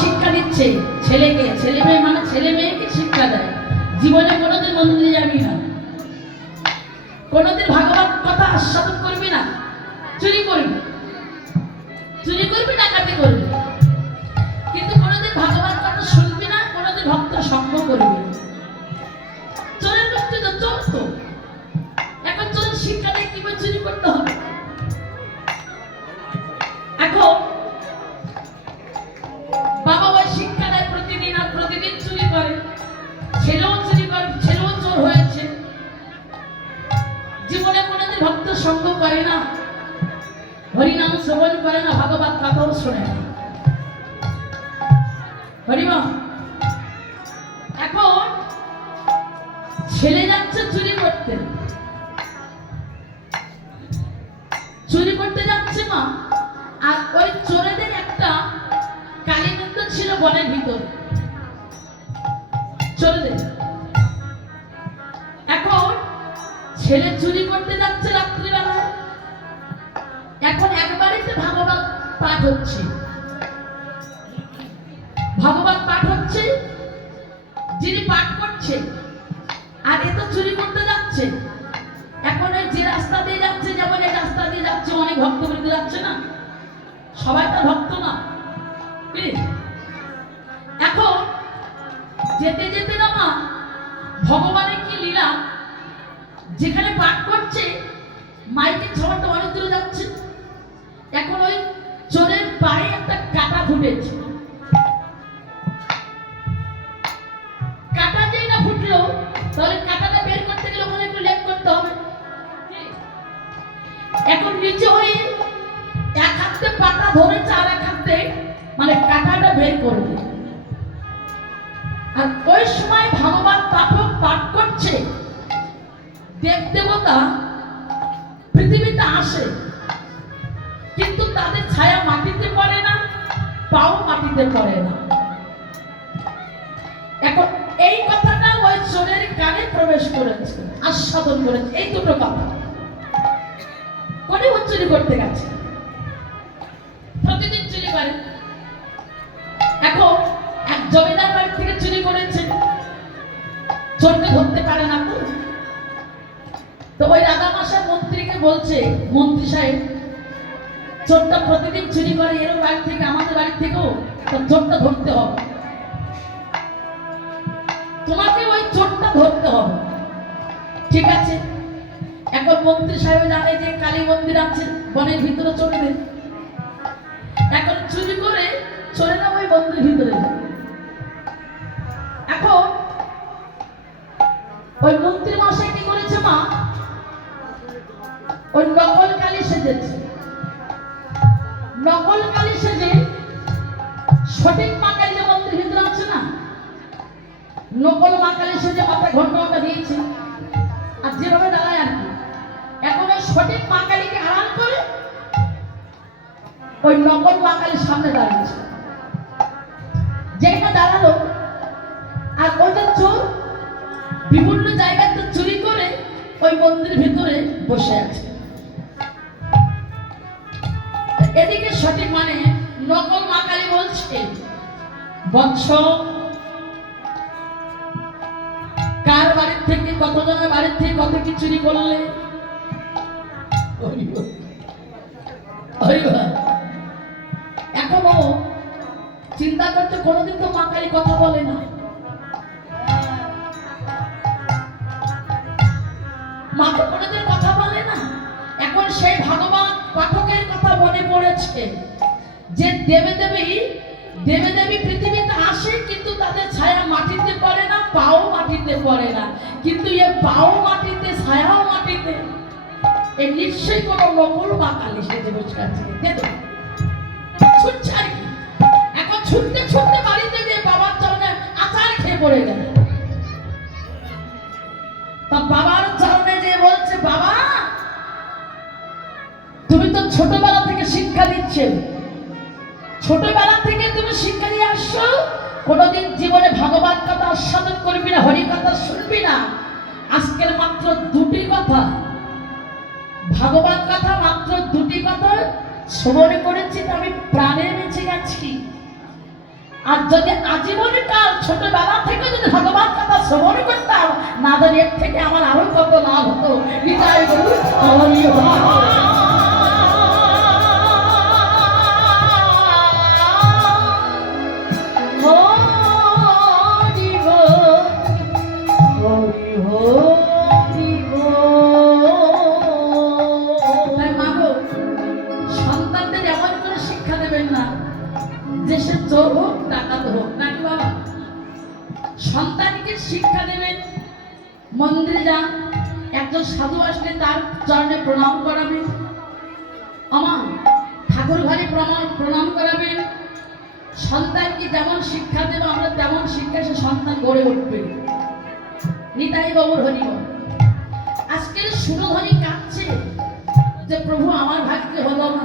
শিক্ষা দিচ্ছে ছেলেকে, ছেলে মেয়ে মানে ছেলে মেয়েকে শিক্ষা দেয়। জীবনে কোনোদিন মন্দিরে যাবি না, কোনোদিন ভাগবত কথা আস্বাদন করবি না, চুরি করবি, চুরি করবি, ডাকাতি করবি, কিন্তু কোনোদিন ভাগবত কথা শুনবি না, কোনোদিন ভক্ত সঙ্গ করবি না। চোরের গোষ্ঠী তো চোর তো, এখন চোরের শিক্ষা দিয়ে কিভাবে চুরি করতে হবে। এখন বাবা ওই শিক্ষা দেয় প্রতিদিন, আর প্রতিদিন চুরি করে, ছেলেও চুরি করে, ছেলেও চোর হয়েছে। জীবনে কোনোদিন ভক্ত সঙ্গ করে না, হরিনাম শ্রবণ করে না, ভাগবত কথাও শোনে না। হরিমা এখন ছেলে যাচ্ছে চুরি করতে, চুরি করতে যাচ্ছে মা, আর ওই চোরেদের একটা কালীমন্দির ছিল বনের ভিতর, চোরেদের। এখন ছেলে চুরি করতে যাচ্ছে রাত্রিবেলায়, এখন একবারেতে ভাগবত পাঠ হচ্ছে, ভাগবত পাঠ হচ্ছে, যিনি পাঠ করছে আর এ তো চুরি করতে যাচ্ছে। এখন এই যে রাস্তা দিয়ে যাচ্ছে, যেমন এই রাস্তা দিয়ে যাচ্ছে অনেক ভক্তবৃন্দ যাচ্ছে না, সবাই তো ভক্ত না। এখন যেতে যেতে না মা ভগবানের কি লীলা, যেখানে পাঠ করছে মাইকের ছড়াটা অনেক দূরে যাচ্ছে, এখন ওই চোরের পায়ে একটা কাটা ফুটেছে, কাটা যেই না ফুটলো তাহলে কাটাটা বের করতে গেলে ওখানে একটু লেট করতে হবে। এখন নিচে হয়ে এক হাতে পাটা ধরেছে আর এক হাতে মানে কাটাটা বের করবে, আর ওই সময় ভগবান পাঠক পাঠ করছে, দেব দেবতা পৃথিবীতে আসে, কিন্তু তাদের ছায়া মাটিতে পড়ে না, পাও মাটিতে পড়ে না। এখন এই কথাটা ওই চোরের কানে প্রবেশ করেছে, আস্বাদন করেছে, এই দুটো কথা। কোনে চুরি করতে গেছে, প্রতিদিন চুরি করে। এখন এক জমিদার বাড়ি থেকে চুরি করেছে, চোরকে ধরতে পারে না তো ওই রাজামশাই মন্ত্রীকে বলছে, মন্ত্রী সাহেব চোরটা প্রতিদিন চুরি করে এর বাড়ি থেকে, আমাদের বাড়ি থেকেও চোরটা ধরতে হবে, তোমাকে ওই চোরটা ধরতে হবে। ঠিক আছে। এখন মন্ত্রী সাহেব জানে যে কালী মন্দির আছে বনের ভিতরে চোরেদের, এখন চুরি করে চোরেরা ওই মন্দির ভিতরে। এখন ওই মন্ত্রী মশাই কি করেছে মা, ওই নকল কালী সেজেছে, নকল কালী সেজে সঠিক মা কালী যে মন্দির ভিতরে আছে না, নকল মা কালী সেজে মাথায় ঘন্টা দিয়েছে, আর যেভাবে দাঁড়ায় আর কি। এখন ওই সঠিক মা কালীকে আড়াল করে ওই নকল মা কালীর সামনে দাঁড়িয়েছে, যেটা দাঁড়ালো, আর ওইটা চোর বিভিন্ন জায়গাতে চুরি করে ওই মন্দিরের ভিতরে বসে আছে। এদিকে সঠিক মানে নকল মা কালী বলছে, বৎস কার বাড়ির থেকে, কতজনের বাড়ির থেকে কত কি চুরি করলে। এখনো চিন্তা করতে, কোনোদিন তো মা কালী কথা বলে না, মা তো কোনোদিন কথা বলে না। এখন সেই ভগবান পাঠকের কথা মনে পড়েছে যে দেবে দেবী পৃথিবীতে আসে, কিন্তু তাদের ছায়া মাটিতে পড়ে না, পাও মাটিতে পড়ে না, কিন্তু এ পাও মাটিতে, ছায়াও মাটিতে, এ নিশ্চয়ই কোনো নকল মা কালী সেজে বসে আছে। ছুটছে আর কি। এখন ছুটতে ছুটতে বাড়িতে যে বাবার চরণে আচার খেয়ে পড়ে গেল, তা বাবার চরণে যে বলছে, বাবা তুমি তো ছোটবেলা থেকে শিক্ষা দিচ্ছে, ছোটবেলা থেকে তুমি শিক্ষা দিয়ে আসছো, কোনোদিন জীবনে ভগবান কথা আস্বাদন করবি না, হরি কথা শুনবি না। আজকের মাত্র দুটি কথা, ভগবান কথা মাত্র দুটি কথা শ্রবণ করেছি, আমি প্রাণে বেঁচে গেছি। আর যদি আজীবনে কাল ছোটবেলা থেকে যদি ভগবান কথা শ্রবণ করতাম, না জানি এর থেকে আমার আরো কত লাভ হতো। নিতাই গৌর হরি দেশে চোর হোক ডাকাত হোক নাকি বাবা, সন্তানকে শিক্ষা দেবেন। মন্দিরে যান, একজন সাধু আসলে তার চরণে প্রণাম করাবেন, আমার ঠাকুর ঘরে প্রণাম করাবেন। সন্তানকে যেমন শিক্ষা দেব আমরা তেমন শিক্ষা সে সন্তান গড়ে উঠবে। নিতাই গৌর হরি বল। আজকের সুরধ্বনি কাঁদছে যে প্রভু আমার ভাগ্যে হলো না,